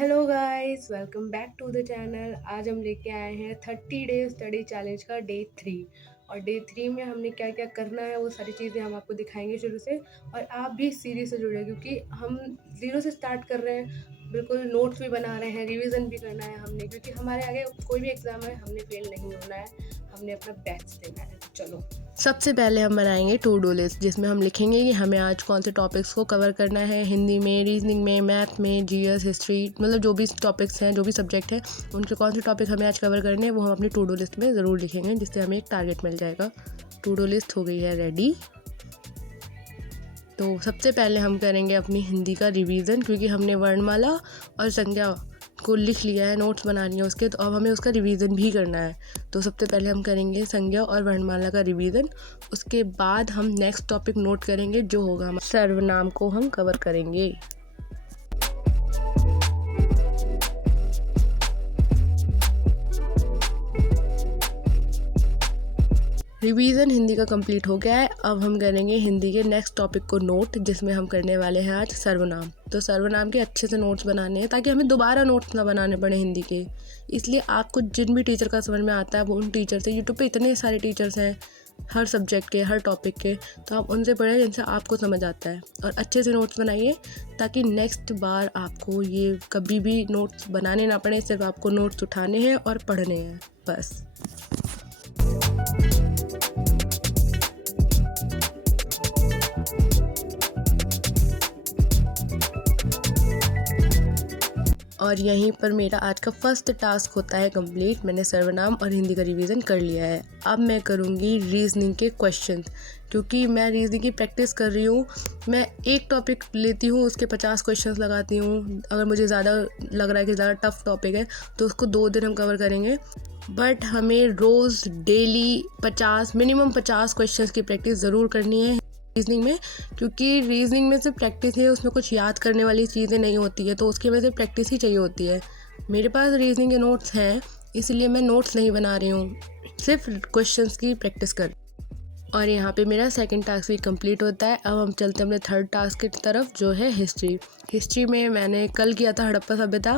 Hello guys, welcome back to the channel. आज हम लेके आए हैं 30 डेज स्टडी चैलेंज का डे 3। और डे 3 में हमने क्या क्या करना है वो सारी चीज़ें हम आपको दिखाएंगे शुरू से। और आप भी इस सीरीज से जुड़े क्योंकि हम ज़ीरो से स्टार्ट कर रहे हैं। बिल्कुल नोट्स भी बना रहे हैं, रिवीजन भी करना है हमने, क्योंकि हमारे आगे कोई भी एग्ज़ाम है, हमने फेल नहीं होना है, हमने अपना बेस्ट देना है। चलो, सबसे पहले हम बनाएंगे टू डू लिस्ट, जिसमें हम लिखेंगे कि हमें आज कौन से टॉपिक्स को कवर करना है। हिंदी में, रीजनिंग में, मैथ में, जीएस, हिस्ट्री, मतलब जो भी टॉपिक्स हैं, जो भी सब्जेक्ट हैं, उनके कौन से टॉपिक हमें आज कवर करने हैं वो हम अपनी टू डू लिस्ट में ज़रूर लिखेंगे, जिससे हमें एक टारगेट मिल जाएगा। टू डू लिस्ट हो गई है रेडी। तो सबसे पहले हम करेंगे अपनी हिंदी का रिवीजन, क्योंकि हमने वर्णमाला और संज्ञा को लिख लिया है, नोट्स बनानी है उसके, तो अब हमें उसका रिवीजन भी करना है। तो सबसे पहले हम करेंगे संज्ञा और वर्णमाला का रिवीजन। उसके बाद हम नेक्स्ट टॉपिक नोट करेंगे, जो होगा हमारा सर्वनाम को हम कवर करेंगे। रिवीजन हिंदी का कंप्लीट हो गया है। अब हम करेंगे हिंदी के नेक्स्ट टॉपिक को नोट, जिसमें हम करने वाले हैं आज सर्वनाम। तो सर्वनाम के अच्छे से नोट्स बनाने हैं, ताकि हमें दोबारा नोट्स ना बनाने पड़े हिंदी के। इसलिए आपको जिन भी टीचर का समझ में आता है वो उन टीचर से, यूट्यूब पे इतने सारे टीचर्स हैं हर सब्जेक्ट के, हर टॉपिक के, तो आप उनसे पढ़ें जिनसे आपको समझ आता है, और अच्छे से नोट्स बनाइए, ताकि नेक्स्ट बार आपको ये कभी भी नोट्स बनाने ना पड़े। सिर्फ आपको नोट्स उठाने हैं और पढ़ने हैं बस। और यहीं पर मेरा आज का फर्स्ट टास्क होता है कंप्लीट। मैंने सर्वनाम और हिंदी का रिवीजन कर लिया है। अब मैं करूँगी रीजनिंग के क्वेश्चन, क्योंकि मैं रीजनिंग की प्रैक्टिस कर रही हूँ। मैं एक टॉपिक लेती हूँ, उसके 50 क्वेश्चंस लगाती हूँ। अगर मुझे ज़्यादा लग रहा है कि ज़्यादा टफ टॉपिक है तो उसको 2 दिन हम कवर करेंगे। बट हमें रोज़ डेली मिनिमम 50 क्वेश्चंस की प्रैक्टिस ज़रूर करनी है रीजनिंग में, क्योंकि रीजनिंग में सिर्फ प्रैक्टिस है, उसमें कुछ याद करने वाली चीज़ें नहीं होती है, तो उसकी वजह से प्रैक्टिस ही चाहिए होती है। मेरे पास रीजनिंग के नोट्स हैं, इसलिए मैं नोट्स नहीं बना रही हूँ, सिर्फ क्वेश्चंस की प्रैक्टिस कर। और यहाँ पे मेरा सेकंड टास्क भी कंप्लीट होता है। अब हम चलते हैं अपने थर्ड टास्क की तरफ, जो है हिस्ट्री। हिस्ट्री में मैंने कल किया था हड़प्पा सभ्यता,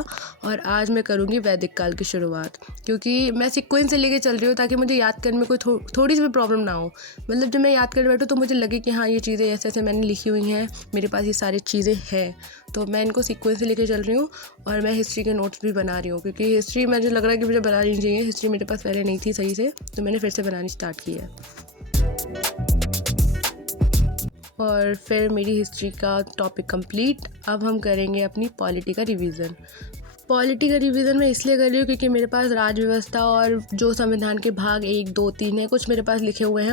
और आज मैं करूँगी वैदिक काल की शुरुआत, क्योंकि मैं सीक्वेंस से लेके चल रही हूँ, ताकि मुझे याद करने में कोई थोड़ी सी भी प्रॉब्लम ना हो। मतलब जब मैं याद करने बैठूँ तो मुझे लगे कि हाँ, ये चीज़ें ऐसे ऐसे मैंने लिखी हुई हैं, मेरे पास ये सारी चीज़ें हैं, तो मैं इनको सीक्वेंस से लेके चल रही हूँ। और मैं हिस्ट्री के नोट्स भी बना रही हूँ, क्योंकि हिस्ट्री मुझे लग रहा है कि मुझे बनानी चाहिए। हिस्ट्री मेरे पास पहले नहीं थी सही से, तो मैंने फिर से बनानी स्टार्ट की है। और फिर मेरी हिस्ट्री का टॉपिक कंप्लीट। अब हम करेंगे अपनी पॉलिटी का रिवीजन। पॉलिटी का रिवीजन मैं इसलिए कर रही हूँ क्योंकि मेरे पास राज्य व्यवस्था और जो संविधान के भाग 1, 2, 3 है, कुछ मेरे पास लिखे हुए हैं,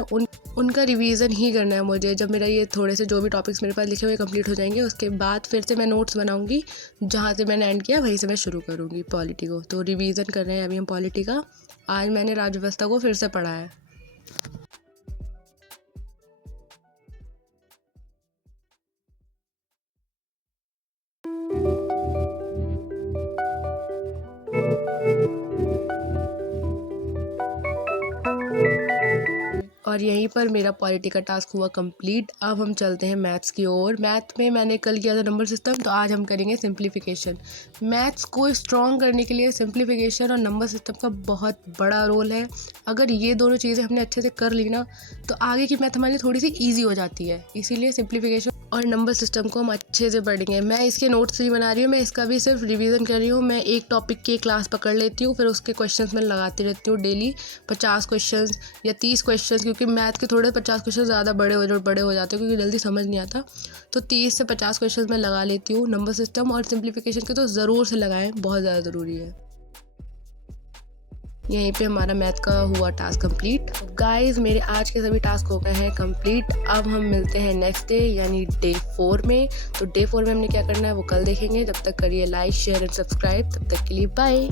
उनका रिवीजन ही करना है मुझे। जब मेरा ये थोड़े से जो भी टॉपिक्स मेरे पास लिखे हुए कंप्लीट हो जाएंगे, उसके बाद फिर से मैं नोट्स बनाऊंगी। जहाँ से मैंने एंड किया वहीं से मैं शुरू करूँगी पॉलिटी को। तो रिवीजन कर रहे हैं अभी हम पॉलिटी का। आज मैंने राज्य व्यवस्था को फिर से पढ़ा है। और यहीं पर मेरा पॉलिटी का टास्क हुआ कंप्लीट। अब हम चलते हैं मैथ्स की ओर। मैथ में मैंने कल किया था नंबर सिस्टम, तो आज हम करेंगे सिंप्लीफिकेशन। मैथ्स को स्ट्रॉन्ग करने के लिए सिंप्लीफिकेशन और नंबर सिस्टम का बहुत बड़ा रोल है। अगर ये दोनों चीज़ें हमने अच्छे से कर ली ना, तो आगे की मैथ हमारे लिए थोड़ी सी ईजी हो जाती है। इसीलिए सिंप्लीफिकेशन और नंबर सिस्टम को हम अच्छे से पढ़ेंगे। मैं इसके नोट्स नहीं बना रही हूँ, मैं इसका भी सिर्फ रिवीजन कर रही हूँ। मैं एक टॉपिक की क्लास पकड़ लेती हूँ, फिर उसके क्वेश्चंस मैं लगाती रहती हूँ डेली 50 क्वेश्चंस या 30 क्वेश्चंस, क्योंकि मैथ के थोड़े 50 क्वेश्चन ज़्यादा बड़े हो जाते हैं, क्योंकि जल्दी समझ नहीं आता। तो 30 से 50 क्वेश्चन मैं लगा लेती हूँ। नंबर सिस्टम और सिंप्लीफिकेशन के तो ज़रूर से लगाएं, बहुत ज़्यादा ज़रूरी है। यहीं पे हमारा मैथ का हुआ टास्क कंप्लीट। गाइस, मेरे आज के सभी टास्क हो गए हैं कंप्लीट। अब हम मिलते हैं नेक्स्ट डे, यानी डे 4 में। तो डे 4 में हमने क्या करना है वो कल देखेंगे। तब तक करिए लाइक, शेयर एंड सब्सक्राइब। तब तक के लिए बाय।